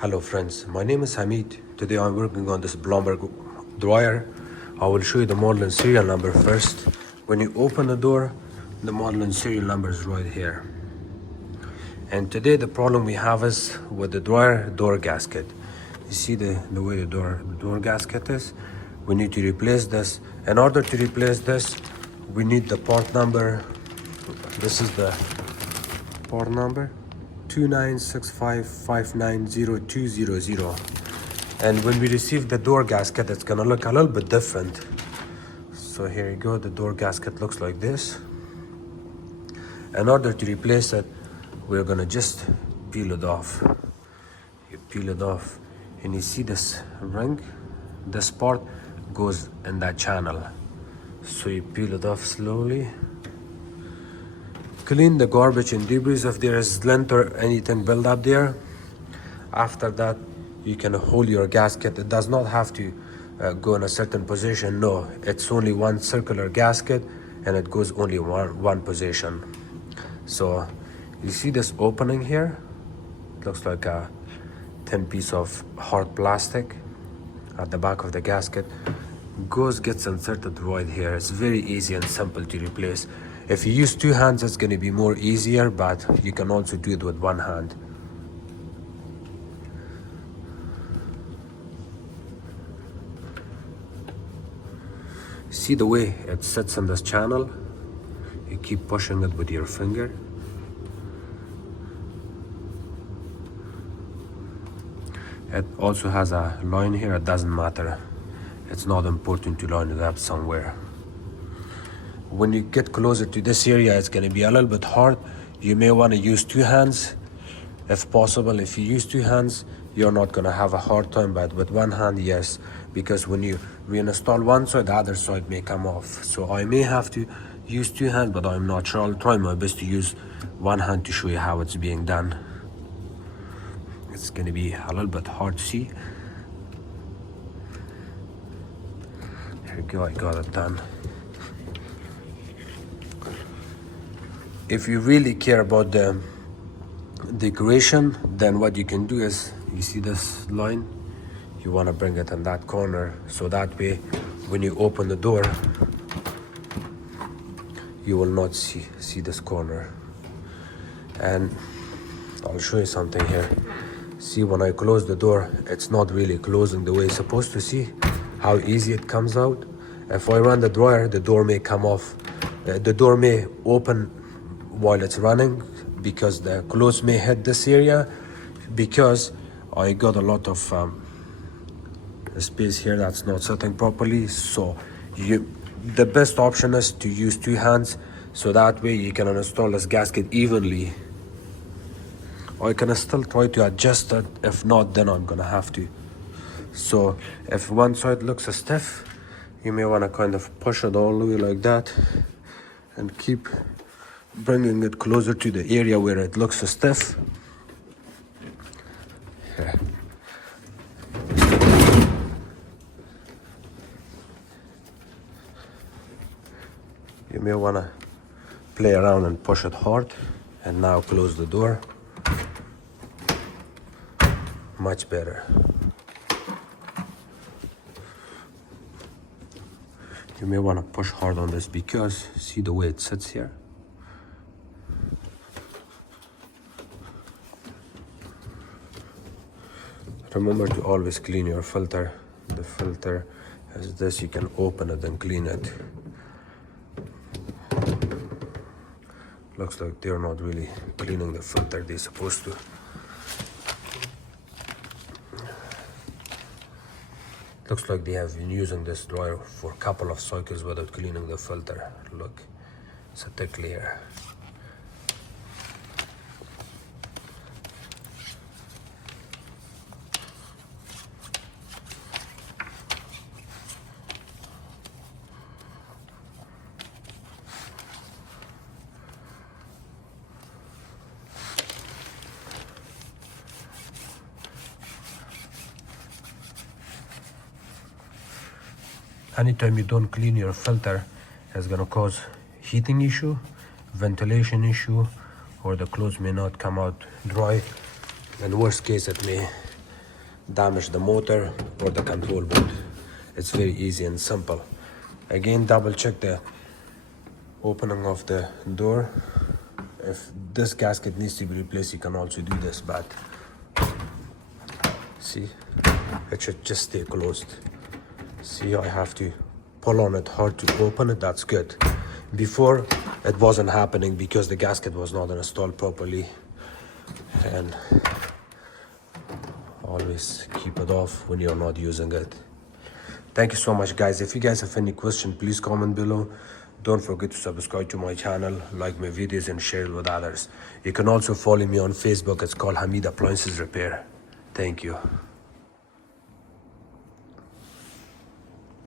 Hello friends, my name is Hamid. Today I'm working on this Blomberg dryer. I will show you the model and serial number first. When you open the door, the model and serial number is right here. And today the problem we have is with the dryer door gasket. You see the way the door gasket is? We need to replace this. In order to replace this, we need the part number. This is the part number 2965590200. And when we receive the door gasket, it's gonna look a little bit different. So here you go, the door gasket looks like this. In order to replace it, we're gonna just peel it off. You peel it off and you see this ring, this part goes in that channel. So you peel it off slowly. Clean the garbage and debris if there is lint or anything built up there. After that, you can hold your gasket. It does not have to go in a certain position. No, it's only one circular gasket and it goes only one position. So you see this opening here? It looks like a thin piece of hard plastic at the back of the gasket. Gets inserted right here. It's very easy and simple to replace. If you use two hands, it's going to be more easier, but you can also do it with one hand. See the way it sits in this channel? You keep pushing it with your finger. It also has a line here. It doesn't matter. It's not important to line it up somewhere. When you get closer to this area, it's going to be a little bit hard. You may want to use two hands if possible. If you use two hands, you're not going to have a hard time, but with one hand, yes, because when you reinstall one side, the other side may come off. So I may have to use two hands, but I'm not sure. I'll try my best to use one hand to show you how it's being done. It's going to be a little bit hard to see. There we go, I got it done. If you really care about the decoration, then what you can do is, you see this line? You want to bring it in that corner, so that way when you open the door, you will not see this corner. And I'll show you something here. See, when I close the door, it's not really closing the way it's supposed to. See how easy it comes out? If I run the dryer, the door may come off. The door may open while it's running because the clothes may hit this area, because I got a lot of space here that's not sitting properly. So the best option is to use two hands, so that way you can install this gasket evenly. I can still try to adjust it. If not, then I'm gonna have to. So if one side looks stiff, you may want to kind of push it all the way like that and keep bringing it closer to the area where it looks stiff. Yeah. You may want to play around and push it hard. And now close the door. Much better. You may want to push hard on this, because see the way it sits here? Remember to always clean your filter. The filter is this, you can open it and clean it. Looks like they're not really cleaning the filter they're supposed to. Looks like they have been using this dryer for a couple of cycles without cleaning the filter. Look, it's a thick layer. Anytime you don't clean your filter, it's gonna cause heating issue, ventilation issue, or the clothes may not come out dry. In worst case, it may damage the motor or the control board. It's very easy and simple. Again, double check the opening of the door. If this gasket needs to be replaced, you can also do this, but see, it should just stay closed. See, I have to pull on it hard to open it. That's good. Before, it wasn't happening because the gasket was not installed properly. And always keep it off when you're not using it. Thank you so much, guys. If you guys have any question, please comment below. Don't forget to subscribe to my channel, like my videos, and share it with others. You can also follow me on Facebook. It's called Hamid Appliances Repair. Thank you.